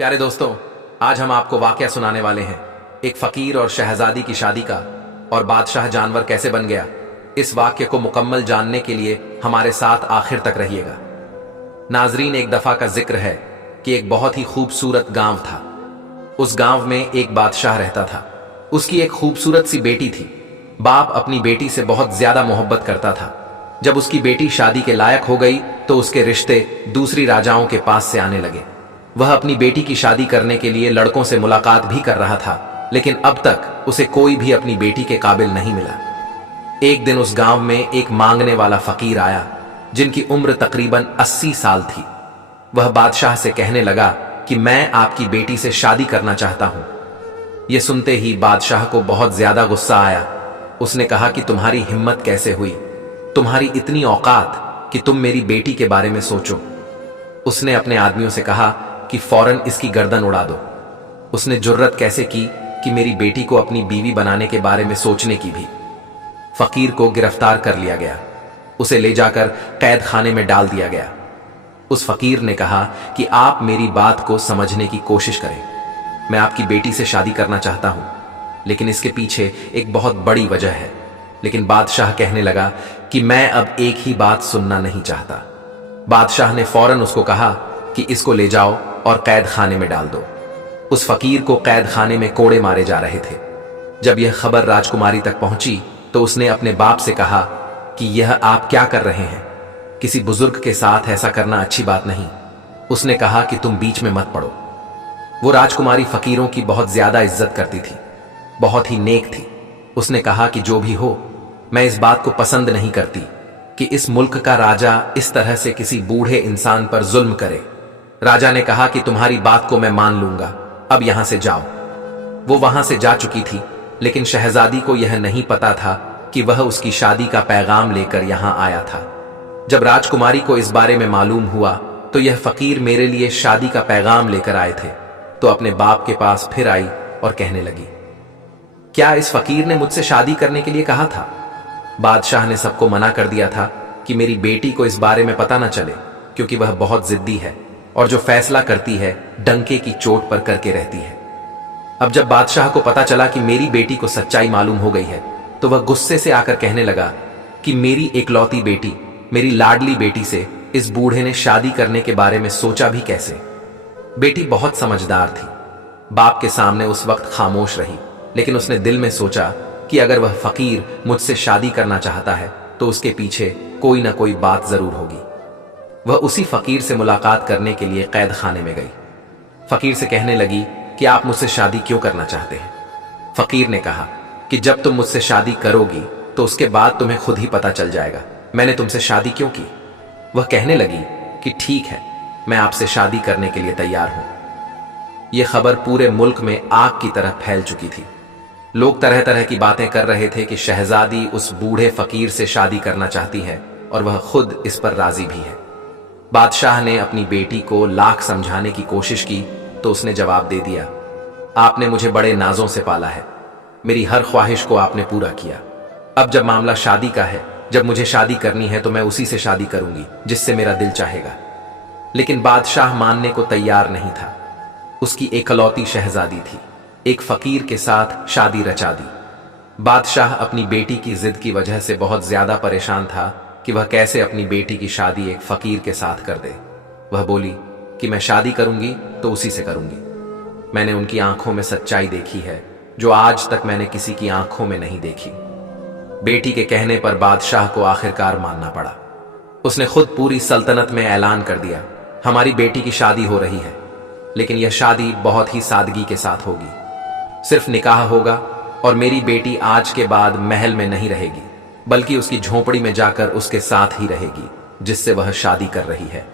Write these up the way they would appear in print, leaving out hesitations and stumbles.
प्यारे दोस्तों, आज हम आपको वाकया सुनाने वाले हैं, एक फकीर और शहजादी की शादी का, और बादशाह जानवर कैसे बन गया। इस वाक्य को मुकम्मल जानने के लिए हमारे साथ आखिर तक रहिएगा। नाजरीन, एक दफा का जिक्र है कि एक बहुत ही खूबसूरत गांव था। उस गांव में एक बादशाह रहता था। उसकी एक खूबसूरत सी बेटी थी। बाप अपनी बेटी से बहुत ज्यादा मोहब्बत करता था। जब उसकी बेटी शादी के लायक हो गई तो उसके रिश्ते दूसरी राजाओं के पास से आने लगे। वह अपनी बेटी की शादी करने के लिए लड़कों से मुलाकात भी कर रहा था, लेकिन अब तक उसे कोई भी अपनी बेटी के काबिल नहीं मिला। एक दिन उस गांव में एक मांगने वाला फकीर आया, जिनकी उम्र तकरीबन 80 साल थी। वह बादशाह से कहने लगा कि मैं आपकी बेटी से शादी करना चाहता हूं। यह सुनते ही बादशाह को बहुत ज्यादा गुस्सा आया। उसने कहा कि तुम्हारी हिम्मत कैसे हुई, तुम्हारी इतनी औकात कि तुम मेरी बेटी के बारे में सोचो। उसने अपने आदमियों से कहा कि फौरन इसकी गर्दन उड़ा दो। उसने जुर्रत कैसे की कि मेरी बेटी को अपनी बीवी बनाने के बारे में सोचने की भी। फकीर को गिरफ्तार कर लिया गया। उसे ले जाकर कैद खाने में डाल दिया गया। उस फकीर ने कहा कि आप मेरी बात को समझने की कोशिश करें। मैं आपकी बेटी से शादी करना चाहता हूं, लेकिन इसके पीछे एक बहुत बड़ी वजह है। लेकिन बादशाह कहने लगा कि मैं अब एक ही बात सुनना नहीं चाहता। बादशाह ने फौरन उसको कहा कि इसको ले जाओ और कैद खाने में डाल दो। उस फकीर को कैद खाने में कोड़े मारे जा रहे थे। जब यह खबर राजकुमारी तक पहुंची तो उसने अपने बाप से कहा कि यह आप क्या कर रहे हैं, किसी बुजुर्ग के साथ ऐसा करना अच्छी बात नहीं। उसने कहा कि तुम बीच में मत पड़ो। वो राजकुमारी फकीरों की बहुत ज्यादा इज्जत करती थी, बहुत ही नेक थी। उसने कहा कि जो भी हो, मैं इस बात को पसंद नहीं करती कि इस मुल्क का राजा इस तरह से किसी बूढ़े इंसान पर जुल्म करे। राजा ने कहा कि तुम्हारी बात को मैं मान लूंगा, अब यहां से जाओ। वो वहां से जा चुकी थी, लेकिन शहजादी को यह नहीं पता था कि वह उसकी शादी का पैगाम लेकर यहां आया था। जब राजकुमारी को इस बारे में मालूम हुआ तो यह फकीर मेरे लिए शादी का पैगाम लेकर आए थे, तो अपने बाप के पास फिर आई और कहने लगी, क्या इस फकीर ने मुझसे शादी करने के लिए कहा था? बादशाह ने सबको मना कर दिया था कि मेरी बेटी को इस बारे में पता न चले, क्योंकि वह बहुत जिद्दी है और जो फैसला करती है डंके की चोट पर करके रहती है। अब जब बादशाह को पता चला कि मेरी बेटी को सच्चाई मालूम हो गई है, तो वह गुस्से से आकर कहने लगा कि मेरी इकलौती बेटी, मेरी लाडली बेटी से इस बूढ़े ने शादी करने के बारे में सोचा भी कैसे? बेटी बहुत समझदार थी। बाप के सामने उस वक्त खामोश रही, लेकिन उसने दिल में सोचा कि अगर वह फकीर मुझसे शादी करना चाहता है तो उसके पीछे कोई ना कोई बात जरूर होगी। वह उसी फकीर से मुलाकात करने के लिए कैद खाने में गई। फकीर से कहने लगी कि आप मुझसे शादी क्यों करना चाहते हैं? फकीर ने कहा कि जब तुम मुझसे शादी करोगी तो उसके बाद तुम्हें खुद ही पता चल जाएगा मैंने तुमसे शादी क्यों की। वह कहने लगी कि ठीक है, मैं आपसे शादी करने के लिए तैयार हूं। यह खबर पूरे मुल्क में आग की तरह फैल चुकी थी। लोग तरह तरह की बातें कर रहे थे कि शहजादी उस बूढ़े फकीर से शादी करना चाहती है और वह खुद इस पर राजी भी है। बादशाह ने अपनी बेटी को लाख समझाने की कोशिश की तो उसने जवाब दे दिया, आपने मुझे बड़े नाजों से पाला है, मेरी हर ख्वाहिश को आपने पूरा किया। अब जब मामला शादी का है, जब मुझे शादी करनी है तो मैं उसी से शादी करूंगी जिससे मेरा दिल चाहेगा। लेकिन बादशाह मानने को तैयार नहीं था। उसकी एकलौती शहजादी थी, एक फकीर के साथ शादी रचा दी। बादशाह अपनी बेटी की जिद की वजह से बहुत ज्यादा परेशान था कि वह कैसे अपनी बेटी की शादी एक फकीर के साथ कर दे। वह बोली कि मैं शादी करूंगी तो उसी से करूंगी। मैंने उनकी आंखों में सच्चाई देखी है जो आज तक मैंने किसी की आंखों में नहीं देखी। बेटी के कहने पर बादशाह को आखिरकार मानना पड़ा। उसने खुद पूरी सल्तनत में ऐलान कर दिया, हमारी बेटी की शादी हो रही है, लेकिन यह शादी बहुत ही सादगी के साथ होगी। सिर्फ निकाह होगा और मेरी बेटी आज के बाद महल में नहीं रहेगी, बल्कि उसकी झोपड़ी में जाकर उसके साथ ही रहेगी जिससे वह शादी कर रही है।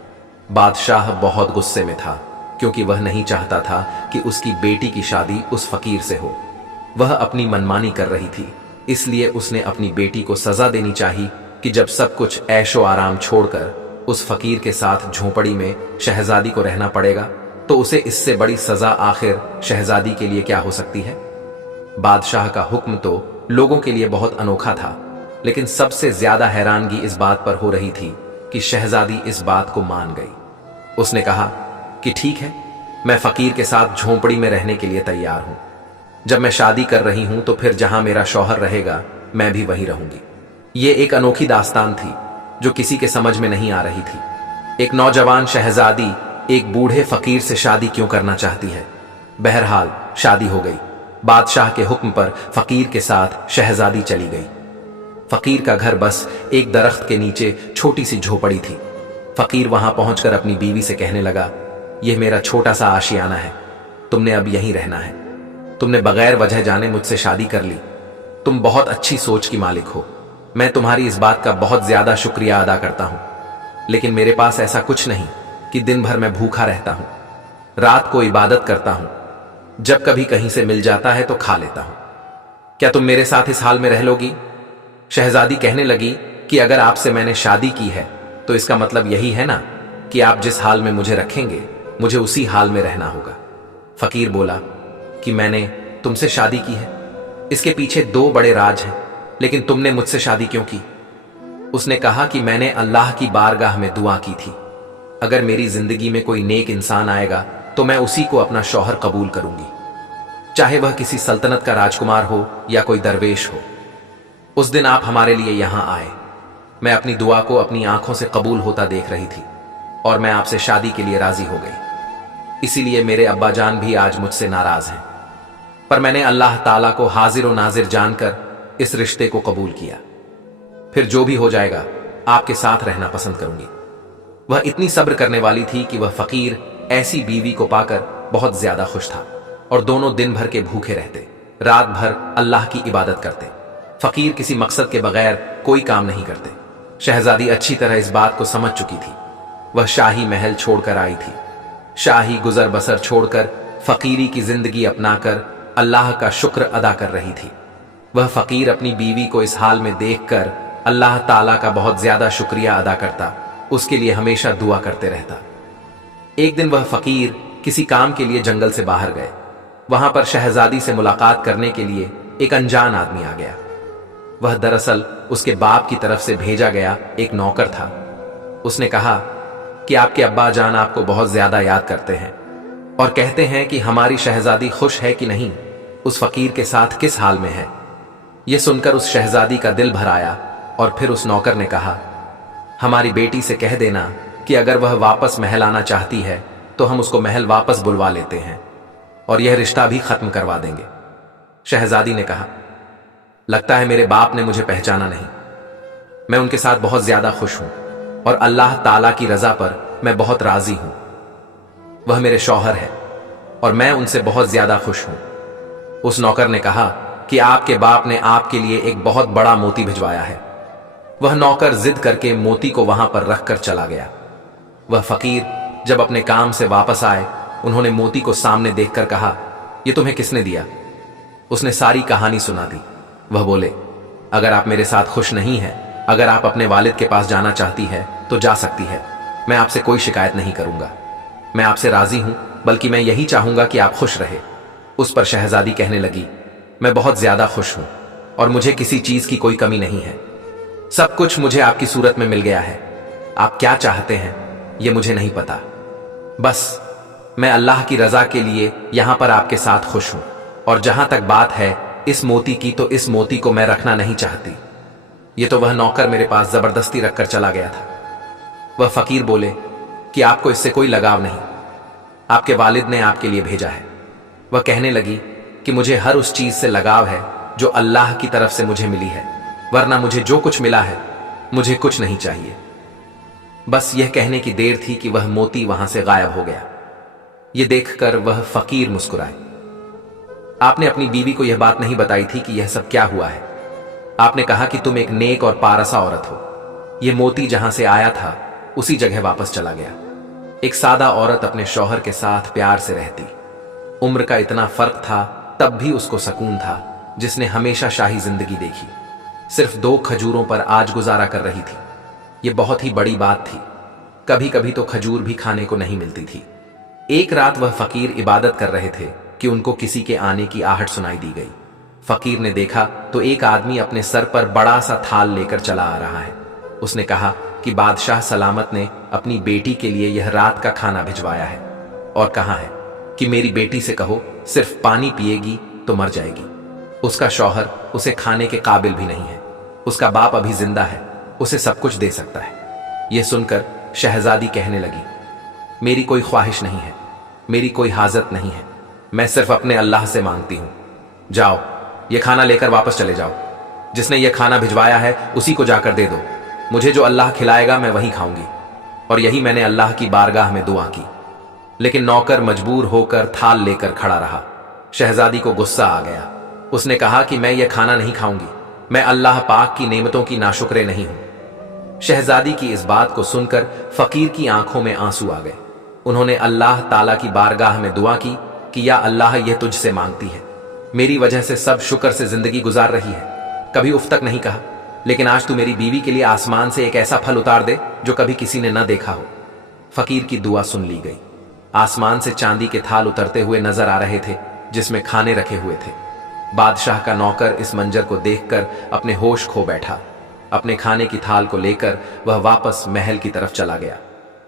बादशाह बहुत गुस्से में था, क्योंकि वह नहीं चाहता था कि उसकी बेटी की शादी उस फकीर से हो। वह अपनी मनमानी कर रही थी, इसलिए उसने अपनी बेटी को सजा देनी चाहिए कि जब सब कुछ ऐशो आराम छोड़कर उस फकीर के साथ झोपड़ी में शहजादी को रहना पड़ेगा, तो उसे इससे बड़ी सजा आखिर शहजादी के लिए क्या हो सकती है? बादशाह का हुक्म तो लोगों के लिए बहुत अनोखा था, लेकिन सबसे ज्यादा हैरानगी इस बात पर हो रही थी कि शहजादी इस बात को मान गई। उसने कहा कि ठीक है, मैं फकीर के साथ झोंपड़ी में रहने के लिए तैयार हूं। जब मैं शादी कर रही हूं तो फिर जहां मेरा शौहर रहेगा मैं भी वहीं रहूंगी। ये एक अनोखी दास्तान थी जो किसी के समझ में नहीं आ रही थी। एक नौजवान शहजादी एक बूढ़े फकीर से शादी क्यों करना चाहती है? बहरहाल शादी हो गई। बादशाह के हुक्म पर फकीर के साथ शहजादी चली गई। फकीर का घर बस एक दरख्त के नीचे छोटी सी झोपड़ी थी। फकीर वहां पहुंचकर अपनी बीवी से कहने लगा, यह मेरा छोटा सा आशियाना है, तुमने अब यहीं रहना है। तुमने बगैर वजह जाने मुझसे शादी कर ली। तुम बहुत अच्छी सोच की मालिक हो। मैं तुम्हारी इस बात का बहुत ज्यादा शुक्रिया अदा करता हूं, लेकिन मेरे पास ऐसा कुछ नहीं कि दिन भर मैं भूखा रहता हूं। रात को इबादत करता हूं, जब कभी कहीं से मिल जाता है तो खा लेता हूं। क्या तुम मेरे साथ इस हाल में रह लोगी? शहजादी कहने लगी कि अगर आपसे मैंने शादी की है तो इसका मतलब यही है ना कि आप जिस हाल में मुझे रखेंगे मुझे उसी हाल में रहना होगा। फकीर बोला कि मैंने तुमसे शादी की है, इसके पीछे दो बड़े राज हैं, लेकिन तुमने मुझसे शादी क्यों की? उसने कहा कि मैंने अल्लाह की बारगाह में दुआ की थी, अगर मेरी जिंदगी में कोई नेक इंसान आएगा तो मैं उसी को अपना शौहर कबूल करूंगी, चाहे वह किसी सल्तनत का राजकुमार हो या कोई दरवेश हो। उस दिन आप हमारे लिए यहां आए, मैं अपनी दुआ को अपनी आंखों से कबूल होता देख रही थी और मैं आपसे शादी के लिए राजी हो गई। इसीलिए मेरे अब्बा जान भी आज मुझसे नाराज हैं, पर मैंने अल्लाह ताला को हाजिर व नाजिर जानकर इस रिश्ते को कबूल किया। फिर जो भी हो जाएगा आपके साथ रहना पसंद करूंगी। वह इतनी सब्र करने वाली थी कि वह फकीर ऐसी बीवी को पाकर बहुत ज्यादा खुश था और दोनों दिन भर के भूखे रहते, रात भर अल्लाह की इबादत करते। फकीर किसी मकसद के बगैर कोई काम नहीं करते। शहजादी अच्छी तरह इस बात को समझ चुकी थी। वह शाही महल छोड़कर आई थी, शाही गुजर बसर छोड़कर फकीरी की जिंदगी अपनाकर अल्लाह का शुक्र अदा कर रही थी। वह फकीर अपनी बीवी को इस हाल में देखकर अल्लाह ताला का बहुत ज्यादा शुक्रिया अदा करता, उसके लिए हमेशा दुआ करते रहता। एक दिन वह फकीर किसी काम के लिए जंगल से बाहर गए। वहां पर शहजादी से मुलाकात करने के लिए एक अनजान आदमी आ गया। वह दरअसल उसके बाप की तरफ से भेजा गया एक नौकर था। उसने कहा कि आपके अब्बा जान आपको बहुत ज्यादा याद करते हैं और कहते हैं कि हमारी शहजादी खुश है कि नहीं, उस फकीर के साथ किस हाल में है। यह सुनकर उस शहजादी का दिल भर आया और फिर उस नौकर ने कहा, हमारी बेटी से कह देना कि अगर वह वापस महल आना चाहती है तो हम उसको महल वापस बुलवा लेते हैं और यह रिश्ता भी खत्म करवा देंगे। शहजादी ने कहा, लगता है मेरे बाप ने मुझे पहचाना नहीं। मैं उनके साथ बहुत ज्यादा खुश हूं और अल्लाह ताला की रजा पर मैं बहुत राजी हूं। वह मेरे शौहर है और मैं उनसे बहुत ज्यादा खुश हूं। उस नौकर ने कहा कि आपके बाप ने आपके लिए एक बहुत बड़ा मोती भिजवाया है। वह नौकर जिद करके मोती को वहां पर रखकर चला गया। वह फकीर जब अपने काम से वापस आए, उन्होंने मोती को सामने देखकर कहा, यह तुम्हें किसने दिया? उसने सारी कहानी सुना दी। वह बोले, अगर आप मेरे साथ खुश नहीं हैं, अगर आप अपने वालिद के पास जाना चाहती है तो जा सकती है, मैं आपसे कोई शिकायत नहीं करूंगा। मैं आपसे राजी हूं, बल्कि मैं यही चाहूंगा कि आप खुश रहे। उस पर शहजादी कहने लगी, मैं बहुत ज्यादा खुश हूं और मुझे किसी चीज की कोई कमी नहीं है। सब कुछ मुझे आपकी सूरत में मिल गया है। आप क्या चाहते हैं यह मुझे नहीं पता, बस मैं अल्लाह की रजा के लिए यहां पर आपके साथ खुश हूं। और जहां तक बात है इस मोती की, तो इस मोती को मैं रखना नहीं चाहती। ये तो वह नौकर मेरे पास जबरदस्ती रखकर चला गया था। वह फकीर बोले कि आपको इससे कोई लगाव नहीं, आपके वालिद ने आपके लिए भेजा है। वह कहने लगी कि मुझे हर उस चीज से लगाव है जो अल्लाह की तरफ से मुझे मिली है, वरना मुझे जो कुछ मिला है मुझे कुछ नहीं चाहिए। बस यह कहने की देर थी कि वह मोती वहां से गायब हो गया। यह देखकर वह फकीर मुस्कुराए। आपने अपनी बीवी को यह बात नहीं बताई थी कि यह सब क्या हुआ है। आपने कहा कि तुम एक नेक और पारसा औरत हो। यह मोती जहां से आया था उसी जगह वापस चला गया। एक सादा औरत अपने शौहर के साथ प्यार से रहती। उम्र का इतना फर्क था, तब भी उसको सुकून था, जिसने हमेशा शाही जिंदगी देखी। सिर्फ 2 खजूरों पर आज गुजारा कर रही थी। यह बहुत ही बड़ी बात थी। कभी कभी तो खजूर भी खाने को नहीं मिलती थी। एक रात वह फकीर इबादत कर रहे थे कि उनको किसी के आने की आहट सुनाई दी गई। फकीर ने देखा तो एक आदमी अपने सर पर बड़ा सा थाल लेकर चला आ रहा है। उसने कहा कि बादशाह सलामत ने अपनी बेटी के लिए यह रात का खाना भिजवाया है और कहा है कि मेरी बेटी से कहो सिर्फ पानी पिएगी तो मर जाएगी। उसका शौहर उसे खाने के काबिल भी नहीं है। उसका बाप अभी जिंदा है, उसे सब कुछ दे सकता है। यह सुनकर शहजादी कहने लगी, मेरी कोई ख्वाहिश नहीं है, मेरी कोई हाजत नहीं है, मैं सिर्फ अपने अल्लाह से मांगती हूं। जाओ, ये खाना लेकर वापस चले जाओ। जिसने ये खाना भिजवाया है उसी को जाकर दे दो। मुझे जो अल्लाह खिलाएगा मैं वही खाऊंगी। और यही मैंने अल्लाह की बारगाह में दुआ की। लेकिन नौकर मजबूर होकर थाल लेकर खड़ा रहा। शहजादी को गुस्सा आ गया। उसने कहा कि मैं ये खाना नहीं खाऊंगी, मैं अल्लाह पाक की नेमतों की नाशुक्रे नहीं हूं। शहजादी की इस बात को सुनकर फकीर की आंखों में आंसू आ गए। उन्होंने अल्लाह ताला की बारगाह में दुआ की कि या अल्लाह, यह तुझसे मांगती है, मेरी वजह से सब शुक्र से जिंदगी गुजार रही है, कभी उफ तक नहीं कहा, लेकिन आज तू मेरी बीवी के लिए आसमान से एक ऐसा फल उतार दे जो कभी किसी ने न देखा हो। फकीर की दुआ सुन ली गई। आसमान से चांदी के थाल उतरते हुए नजर आ रहे थे जिसमें खाने रखे हुए थे। बादशाह का नौकर इस मंजर को देखकर अपने होश खो बैठा। अपने खाने की थाल को लेकर वह वापस महल की तरफ चला गया।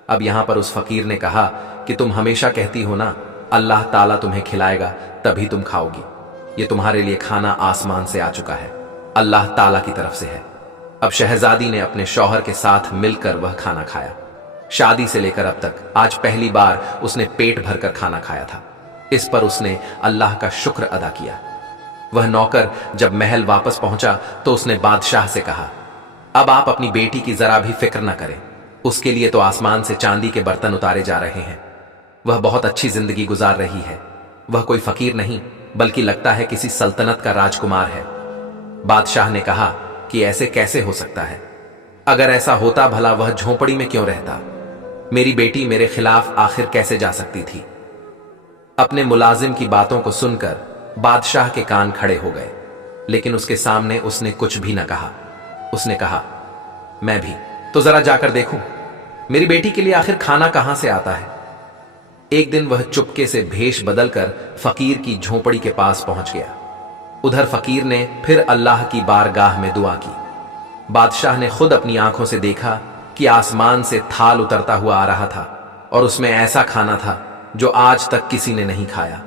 अब यहां पर उस फकीर ने कहा कि तुम हमेशा कहती हो ना, अल्लाह ताला तुम्हें खिलाएगा तभी तुम खाओगी। ये तुम्हारे लिए खाना आसमान से आ चुका है, अल्लाह ताला की तरफ से है। अब शहजादी ने अपने शौहर के साथ मिलकर वह खाना खाया। शादी से लेकर अब तक आज पहली बार उसने पेट भरकर खाना खाया था। इस पर उसने अल्लाह का शुक्र अदा किया। वह नौकर जब महल वापस पहुंचा तो उसने बादशाह से कहा, अब आप अपनी बेटी की जरा भी फिक्र न करें, उसके लिए तो आसमान से चांदी के बर्तन उतारे जा रहे हैं। वह बहुत अच्छी जिंदगी गुजार रही है। वह कोई फकीर नहीं बल्कि लगता है किसी सल्तनत का राजकुमार है। बादशाह ने कहा कि ऐसे कैसे हो सकता है? अगर ऐसा होता भला वह झोंपड़ी में क्यों रहता? मेरी बेटी मेरे खिलाफ आखिर कैसे जा सकती थी? अपने मुलाजिम की बातों को सुनकर बादशाह के कान खड़े हो गए, लेकिन उसके सामने उसने कुछ भी न कहा। उसने कहा, मैं भी तो जरा जाकर देखूं, मेरी बेटी के लिए आखिर खाना कहां से आता है। एक दिन वह चुपके से भेष बदलकर फकीर की झोंपड़ी के पास पहुंच गया। उधर फकीर ने फिर अल्लाह की बारगाह में दुआ की। बादशाह ने खुद अपनी आंखों से देखा कि आसमान से थाल उतरता हुआ आ रहा था और उसमें ऐसा खाना था जो आज तक किसी ने नहीं खाया।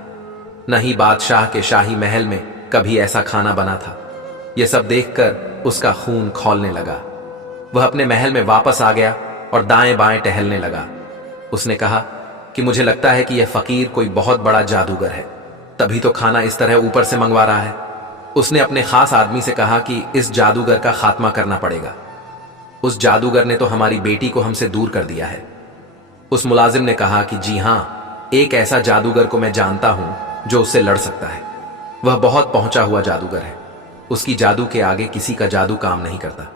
न ही बादशाह के शाही महल में कभी ऐसा खाना बना था। यह सब देखकर उसका खून खौलने लगा। वह अपने महल में वापस आ गया और दाएं बाएं टहलने लगा। उसने कहा कि मुझे लगता है कि यह फकीर कोई बहुत बड़ा जादूगर है, तभी तो खाना इस तरह ऊपर से मंगवा रहा है। उसने अपने खास आदमी से कहा कि इस जादूगर का खात्मा करना पड़ेगा। उस जादूगर ने तो हमारी बेटी को हमसे दूर कर दिया है। उस मुलाजिम ने कहा कि जी हां, एक ऐसा जादूगर को मैं जानता हूं जो उससे लड़ सकता है। वह बहुत पहुंचा हुआ जादूगर है। उसकी जादू के आगे किसी का जादू काम नहीं करता,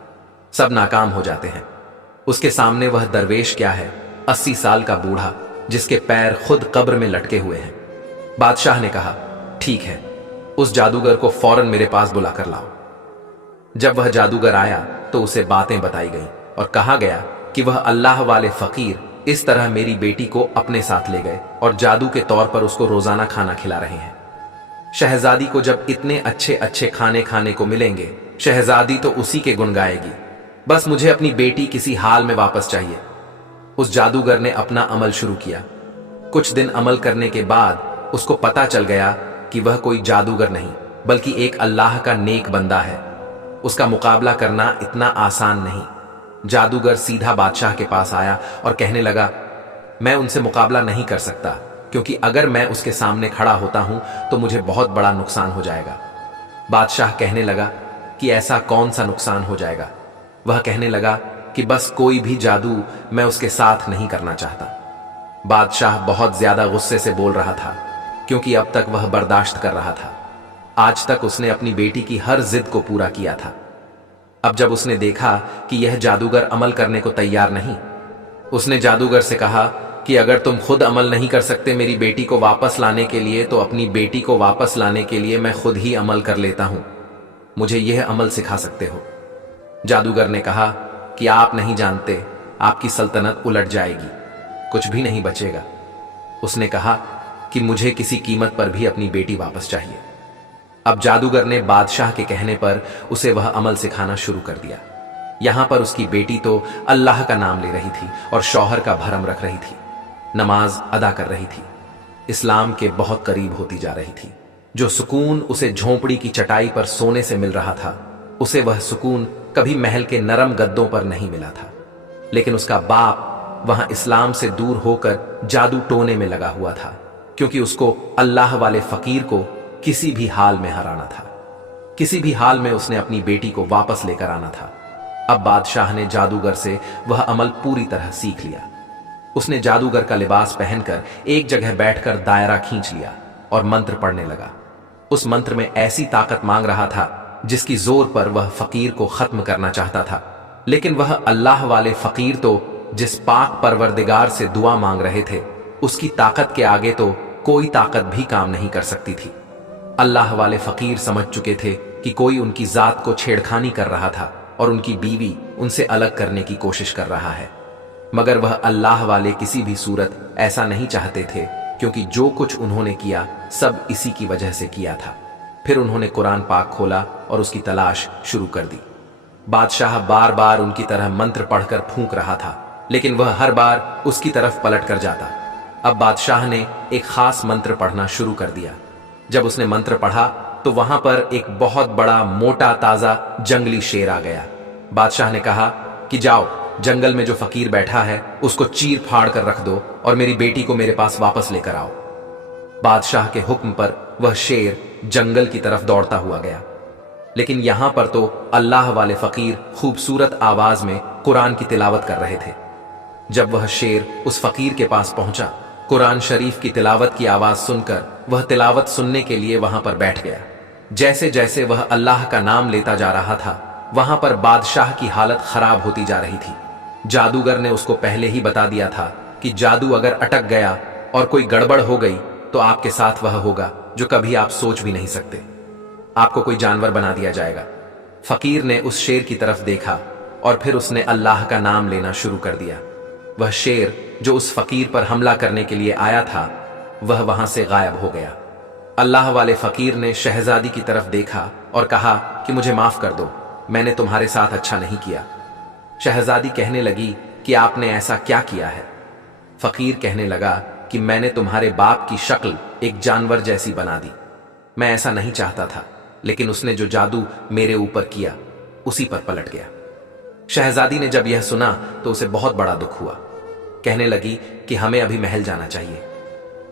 सब नाकाम हो जाते हैं। उसके सामने वह दरवेश क्या है, 80 साल का बूढ़ा जिसके पैर खुद कब्र में लटके हुए हैं। बादशाह ने कहा, ठीक है, उस जादूगर को फौरन मेरे पास बुला कर लाओ। जब वह जादूगर आया तो उसे बातें बताई गईं और कहा गया कि वह अल्लाह वाले फकीर इस तरह मेरी बेटी को अपने साथ ले गए और जादू के तौर पर उसको रोजाना खाना खिला रहे हैं। शहजादी को जब इतने अच्छे अच्छे खाने खाने को मिलेंगे, शहजादी तो उसी के गुण गाएगी। बस मुझे अपनी बेटी किसी हाल में वापस चाहिए। उस जादूगर ने अपना अमल शुरू किया। कुछ दिन अमल करने के बाद उसको पता चल गया कि वह कोई जादूगर नहीं बल्कि एक अल्लाह का नेक बंदा है। उसका मुकाबला करना इतना आसान नहीं। जादूगर सीधा बादशाह के पास आया और कहने लगा, मैं उनसे मुकाबला नहीं कर सकता, क्योंकि अगर मैं उसके सामने खड़ा होता हूं तो मुझे बहुत बड़ा नुकसान हो जाएगा। बादशाह कहने लगा कि ऐसा कौन सा नुकसान हो जाएगा? वह कहने लगा कि बस कोई भी जादू मैं उसके साथ नहीं करना चाहता। बादशाह बहुत ज्यादा गुस्से से बोल रहा था, क्योंकि अब तक वह बर्दाश्त कर रहा था। आज तक उसने अपनी बेटी की हर जिद को पूरा किया था। अब जब उसने देखा कि यह जादूगर अमल करने को तैयार नहीं, उसने जादूगर से कहा कि अगर तुम खुद अमल नहीं कर सकते मेरी बेटी को वापस लाने के लिए, तो अपनी बेटी को वापस लाने के लिए मैं खुद ही अमल कर लेता हूं। मुझे यह अमल सिखा सकते हो? जादूगर ने कहा कि आप नहीं जानते, आपकी सल्तनत उलट जाएगी, कुछ भी नहीं बचेगा। उसने कहा कि मुझे किसी कीमत पर भी अपनी बेटी वापस चाहिए। अब जादूगर ने बादशाह के कहने पर उसे वह अमल सिखाना शुरू कर दिया। यहां पर उसकी बेटी तो अल्लाह का नाम ले रही थी और शौहर का भरम रख रही थी, नमाज अदा कर रही थी। इस्लाम के बहुत करीब होती जा रही थी। जो सुकून उसे झोंपड़ी की चटाई पर सोने से मिल रहा था, उसे वह सुकून कभी महल के नरम गद्दों पर नहीं मिला था। लेकिन उसका बाप वहां इस्लाम से दूर होकर जादू टोने में लगा हुआ था, क्योंकि उसको अल्लाह वाले फकीर को किसी भी हाल में हराना था। किसी भी हाल में उसने अपनी बेटी को वापस लेकर आना था। अब बादशाह ने जादूगर से वह अमल पूरी तरह सीख लिया। उसने जादूगर का लिबास पहनकर एक जगह बैठकर दायरा खींच लिया और मंत्र पढ़ने लगा। उस मंत्र में ऐसी ताकत मांग रहा था जिसकी जोर पर वह फकीर को खत्म करना चाहता था। लेकिन वह अल्लाह वाले फकीर तो जिस पाक परवरदिगार से दुआ मांग रहे थे, उसकी ताकत के आगे तो कोई ताकत भी काम नहीं कर सकती थी। अल्लाह वाले फकीर समझ चुके थे कि कोई उनकी जात को छेड़खानी कर रहा था और उनकी बीवी उनसे अलग करने की कोशिश कर रहा है। मगर वह अल्लाह वाले किसी भी सूरत ऐसा नहीं चाहते थे, क्योंकि जो कुछ उन्होंने किया सब इसी की वजह से किया था। फिर उन्होंने कुरान पाक खोला और उसकी तलाश शुरू कर दी। बादशाह बार बार उनकी तरह मंत्र पढ़कर फूंक रहा था, लेकिन वह हर बार उसकी तरफ पलट कर जाता। अब बादशाह ने एक खास मंत्र पढ़ना शुरू कर दिया। जब उसने मंत्र पढ़ा तो वहां पर एक बहुत बड़ा मोटा ताजा जंगली शेर आ गया। बादशाह ने कहा कि जाओ, जंगल में जो फकीर बैठा है उसको चीर फाड़ कर रख दो और मेरी बेटी को मेरे पास वापस लेकर आओ। बादशाह के हुक्म पर वह शेर जंगल की तरफ दौड़ता हुआ गया। लेकिन यहां पर तो अल्लाह वाले फकीर खूबसूरत आवाज में कुरान की तिलावत कर रहे थे। जब वह शेर उस फकीर के पास पहुंचा, कुरान शरीफ की तिलावत की आवाज सुनकर वह तिलावत सुनने के लिए वहां पर बैठ गया। जैसे जैसे वह अल्लाह का नाम लेता जा रहा था, वहां पर बादशाह की हालत खराब होती जा रही थी। जादूगर ने उसको पहले ही बता दिया था कि जादू अगर अटक गया और कोई गड़बड़ हो गई तो आपके साथ वह होगा जो कभी आप सोच भी नहीं सकते। आपको कोई जानवर बना दिया जाएगा। फकीर ने उस शेर की तरफ देखा और फिर उसने अल्लाह का नाम लेना शुरू कर दिया। वह शेर जो उस फकीर पर हमला करने के लिए आया था, वह वहां से गायब हो गया। अल्लाह वाले फकीर ने शहजादी की तरफ देखा और कहा कि मुझे माफ कर दो, मैंने तुम्हारे साथ अच्छा नहीं किया। शहजादी कहने लगी कि आपने ऐसा क्या किया है? फकीर कहने लगा कि मैंने तुम्हारे बाप की शक्ल एक जानवर जैसी बना दी। मैं ऐसा नहीं चाहता था, लेकिन उसने जो जादू मेरे ऊपर किया उसी पर पलट गया। शहजादी ने जब यह सुना तो उसे बहुत बड़ा दुख हुआ। कहने लगी कि हमें अभी महल जाना चाहिए,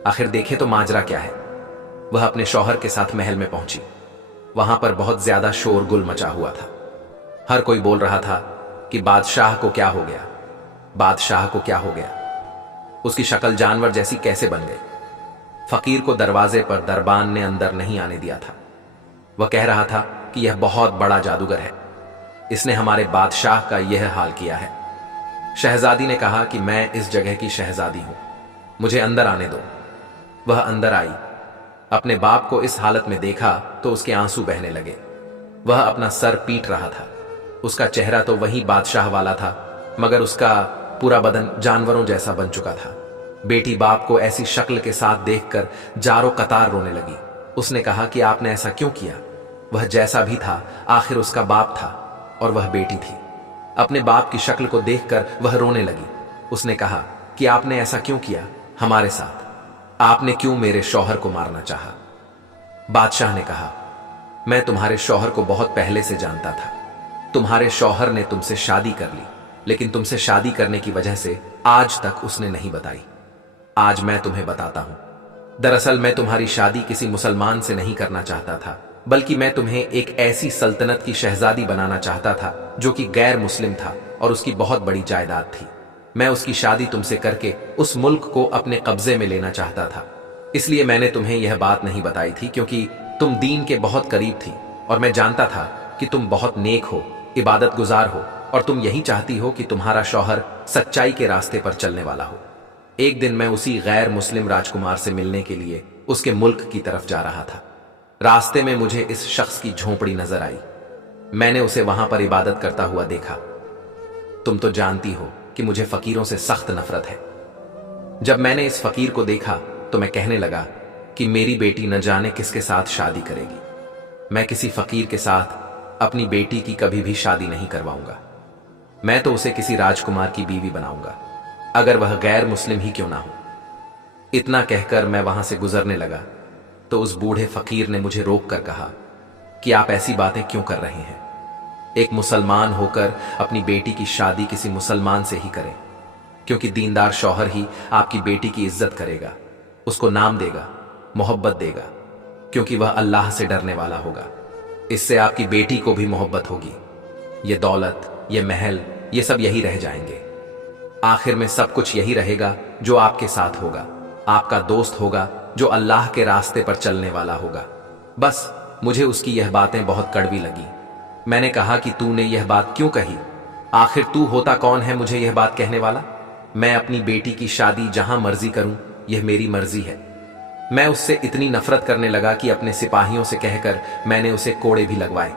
आखिर देखे तो माजरा क्या है। वह अपने शौहर के साथ महल में पहुंची। वहां पर बहुत ज्यादा शोरगुल मचा हुआ था। हर कोई बोल रहा था कि बादशाह को क्या हो गया, बादशाह को क्या हो गया, उसकी शक्ल जानवर जैसी कैसे बन गई। फकीर को दरवाजे पर दरबान ने अंदर नहीं आने दिया था। वह कह रहा था कि यह बहुत बड़ा जादूगर है, इसने हमारे बादशाह का यह हाल किया है। शहजादी ने कहा कि मैं इस जगह की शहजादी हूं, मुझे अंदर आने दो। वह अंदर आई। अपने बाप को इस हालत में देखा तो उसके आंसू बहने लगे। वह अपना सर पीट रहा था। उसका चेहरा तो वही बादशाह वाला था, मगर उसका पूरा बदन जानवरों जैसा बन चुका था। बेटी बाप को ऐसी शक्ल के साथ देखकर जारो कतार रोने लगी। उसने कहा कि आपने ऐसा क्यों किया? वह जैसा भी था आखिर उसका बाप था और वह बेटी थी। अपने बाप की शक्ल को देखकर वह रोने लगी। उसने कहा कि आपने ऐसा क्यों किया हमारे साथ? आपने क्यों मेरे शौहर को मारना चाहा? बादशाह ने कहा, मैं तुम्हारे शौहर को बहुत पहले से जानता था। तुम्हारे शौहर ने तुमसे शादी कर ली, लेकिन तुमसे शादी करने की वजह से आज तक उसने नहीं बताई। आज मैं तुम्हें बताता हूं। दरअसल मैं तुम्हारी शादी किसी मुसलमान से नहीं करना चाहता था, बल्कि मैं तुम्हें एक ऐसी सल्तनत की शहजादी बनाना चाहता था जो कि गैर मुस्लिम था और उसकी बहुत बड़ी जायदाद थी। मैं उसकी शादी तुमसे करके उस मुल्क को अपने कब्जे में लेना चाहता था। इसलिए मैंने तुम्हें यह बात नहीं बताई थी, क्योंकि तुम दीन के बहुत करीब थी और मैं जानता था कि तुम बहुत नेक हो, इबादत गुजार हो और तुम यही चाहती हो कि तुम्हारा शौहर सच्चाई के रास्ते पर चलने वाला हो। एक दिन मैं उसी गैर मुस्लिम राजकुमार से मिलने के लिए उसके मुल्क की तरफ जा रहा था। रास्ते में मुझे इस शख्स की झोंपड़ी नजर आई। मैंने उसे वहां पर इबादत करता हुआ देखा। तुम तो जानती हो कि मुझे फकीरों से सख्त नफरत है। जब मैंने इस फकीर को देखा तो मैं कहने लगा कि मेरी बेटी न जाने किसके साथ शादी करेगी। मैं किसी फकीर के साथ अपनी बेटी की कभी भी शादी नहीं करवाऊंगा। मैं तो उसे किसी राजकुमार की बीवी बनाऊंगा, अगर वह गैर मुस्लिम ही क्यों ना हो। इतना कहकर मैं वहां से गुजरने लगा तो उस बूढ़े फकीर ने मुझे रोक कर कहा कि आप ऐसी बातें क्यों कर रहे हैं? एक मुसलमान होकर अपनी बेटी की शादी किसी मुसलमान से ही करें, क्योंकि दीनदार शौहर ही आपकी बेटी की इज्जत करेगा, उसको नाम देगा, मोहब्बत देगा, क्योंकि वह अल्लाह से डरने वाला होगा। इससे आपकी बेटी को भी मोहब्बत होगी। ये दौलत, ये महल, ये सब यही रह जाएंगे। आखिर में सब कुछ यही रहेगा जो आपके साथ होगा। आपका दोस्त होगा जो अल्लाह के रास्ते पर चलने वाला होगा। बस मुझे उसकी यह बातें बहुत कड़वी लगी। मैंने कहा कि तूने यह बात क्यों कही? आखिर तू होता कौन है मुझे यह बात कहने वाला? मैं अपनी बेटी की शादी जहां मर्जी करूं, यह मेरी मर्जी है। मैं उससे इतनी नफरत करने लगा कि अपने सिपाहियों से कहकर मैंने उसे कोड़े भी लगवाए।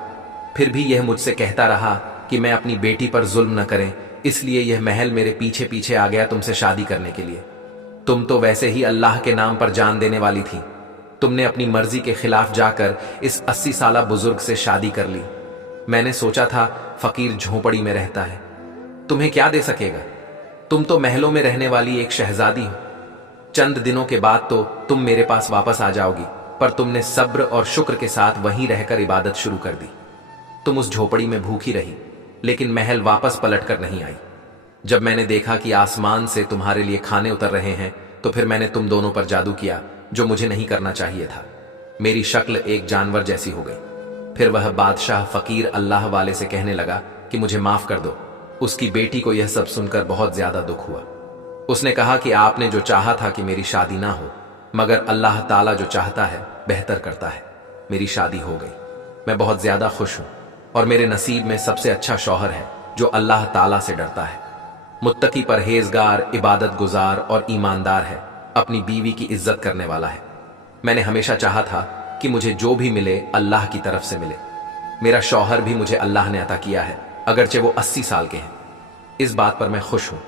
फिर भी यह मुझसे कहता रहा कि मैं अपनी बेटी पर जुल्म न करें, इसलिए यह महल मेरे पीछे पीछे आ गया तुमसे शादी करने के लिए। तुम तो वैसे ही अल्लाह के नाम पर जान देने वाली थी। तुमने अपनी मर्जी के खिलाफ जाकर इस 80 साला बुजुर्ग से शादी कर ली। मैंने सोचा था फकीर झोपड़ी में रहता है, तुम्हें क्या दे सकेगा? तुम तो महलों में रहने वाली एक शहजादी हो। चंद दिनों के बाद तो तुम मेरे पास वापस आ जाओगी, पर तुमने सब्र और शुक्र के साथ वहीं रहकर इबादत शुरू कर दी। तुम उस झोपड़ी में भूखी रही, लेकिन महल वापस पलट कर नहीं आई। जब मैंने देखा कि आसमान से तुम्हारे लिए खाने उतर रहे हैं, तो फिर मैंने तुम दोनों पर जादू किया, जो मुझे नहीं करना चाहिए था। मेरी शक्ल एक जानवर जैसी हो गई। फिर वह बादशाह फकीर अल्लाह वाले से कहने लगा कि मुझे माफ कर दो। उसकी बेटी को यह सब सुनकर बहुत ज्यादा दुख हुआ। उसने कहा कि आपने जो चाहा था कि मेरी शादी ना हो, मगर अल्लाह ताला जो चाहता है बेहतर करता है। मेरी शादी हो गई। मैं बहुत ज्यादा खुश हूं और मेरे नसीब में सबसे अच्छा शौहर है जो अल्लाह ताला से डरता है, मुत्तकी, परहेजगार, इबादत गुजार और ईमानदार है, अपनी बीवी की इज्जत करने वाला है। मैंने हमेशा चाहा था कि मुझे जो भी मिले अल्लाह की तरफ से मिले। मेरा शौहर भी मुझे अल्लाह ने अता किया है, अगरचे वो 80 साल के हैं। इस बात पर मैं खुश हूं,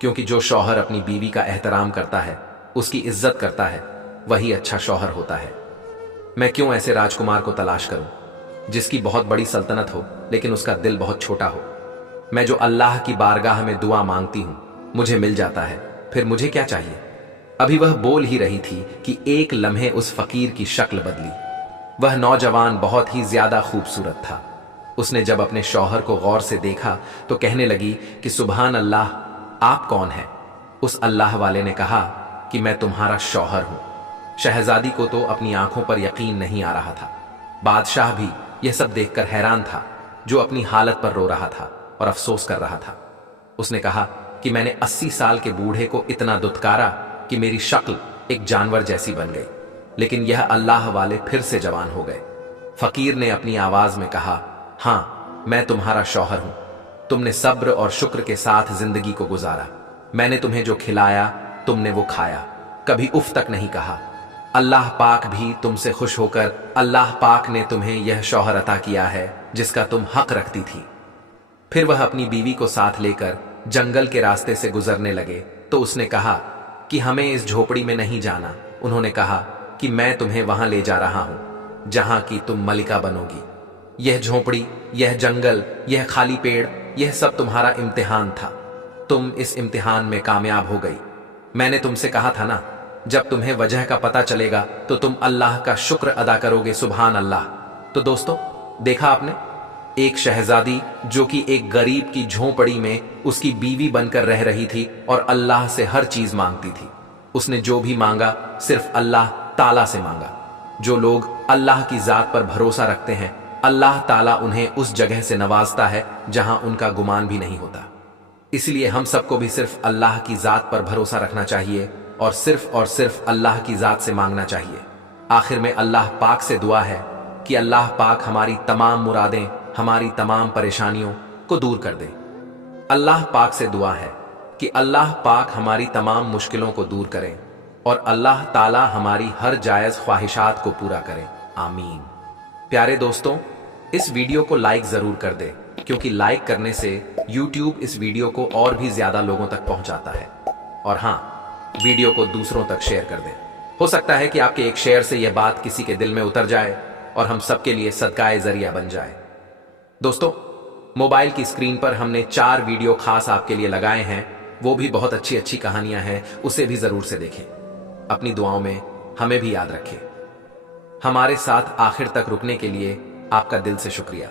क्योंकि जो शौहर अपनी बीवी का एहतराम करता है, उसकी इज्जत करता है, वही अच्छा शौहर होता है। मैं क्यों ऐसे राजकुमार को तलाश करूं जिसकी बहुत बड़ी सल्तनत हो लेकिन उसका दिल बहुत छोटा हो? मैं जो अल्लाह की बारगाह में दुआ मांगती हूं, मुझे मिल जाता है, फिर मुझे क्या चाहिए? अभी वह बोल ही रही थी कि एक लम्हे उस फकीर की शक्ल बदली। वह नौजवान बहुत ही ज्यादा खूबसूरत था। उसने जब अपने शौहर को गौर से देखा तो कहने लगी कि सुभान अल्लाह, आप कौन हैं? उस अल्लाह वाले ने कहा कि मैं तुम्हारा शौहर हूं। शहजादी को तो अपनी आंखों पर यकीन नहीं आ रहा था। बादशाह भी यह सब देखकर हैरान था, जो अपनी हालत पर रो रहा था और अफसोस कर रहा था। उसने कहा कि मैंने 80 साल के बूढ़े को इतना दुत्कारा कि मेरी शक्ल एक जानवर जैसी बन गई, लेकिन यह अल्लाह वाले फिर से जवान हो गए। फकीर ने अपनी आवाज में कहा, हां, मैं तुम्हारा शौहर हूं। तुमने सब्र और शुक्र के साथ जिंदगी को गुजारा। मैंने तुम्हें जो खिलाया तुमने वो खाया, कभी उफ तक नहीं कहा। अल्लाह पाक भी तुमसे खुश होकर अल्लाह पाक ने तुम्हें यह शौहर अता किया है जिसका तुम हक रखती थी। फिर वह अपनी बीवी को साथ लेकर जंगल के रास्ते से गुजरने लगे तो उसने कहा कि हमें इस झोपड़ी में नहीं जाना। उन्होंने कहा कि मैं तुम्हें वहां ले जा रहा हूं जहां की तुम मलिका बनोगी। यह झोपड़ी, यह जंगल, यह खाली पेड़, यह सब तुम्हारा इम्तिहान था। तुम इस इम्तिहान में कामयाब हो गई। मैंने तुमसे कहा था ना, जब तुम्हें वजह का पता चलेगा तो तुम अल्लाह का शुक्र अदा करोगे। सुभान अल्लाह। तो दोस्तों, देखा आपने, एक शहजादी जो कि एक गरीब की झोपड़ी में उसकी बीवी बनकर रह रही थी और अल्लाह से हर चीज मांगती थी। उसने जो भी मांगा सिर्फ अल्लाह ताला से मांगा। जो लोग अल्लाह की जात पर भरोसा रखते हैं, अल्लाह ताला उन्हें उस जगह से नवाजता है जहां उनका गुमान भी नहीं होता। इसलिए हम सबको भी सिर्फ अल्लाह की जात पर भरोसा रखना चाहिए और सिर्फ अल्लाह की जात से मांगना चाहिए। आखिर में अल्लाह पाक से दुआ है कि अल्लाह पाक हमारी तमाम मुरादें, हमारी तमाम परेशानियों को दूर कर दे। अल्लाह पाक से दुआ है कि अल्लाह पाक हमारी तमाम मुश्किलों को दूर करें और अल्लाह ताला हमारी हर जायज ख्वाहिशात को पूरा करें। आमीन। प्यारे दोस्तों, इस वीडियो को लाइक जरूर कर दे, क्योंकि लाइक करने से YouTube इस वीडियो को और भी ज्यादा लोगों तक पहुंचाता है। और हां, वीडियो को दूसरों तक शेयर कर दें। हो सकता है कि आपके एक शेयर से यह बात किसी के दिल में उतर जाए और हम सबके लिए सदकाए जरिया बन जाए। दोस्तों, मोबाइल की स्क्रीन पर हमने 4 वीडियो खास आपके लिए लगाए हैं। वो भी बहुत अच्छी अच्छी कहानियां हैं, उसे भी जरूर से देखें। اپنی دعاؤں میں ہمیں بھی یاد رکھے۔ ہمارے ساتھ آخر تک رکنے کے لیے آپ کا دل سے شکریہ۔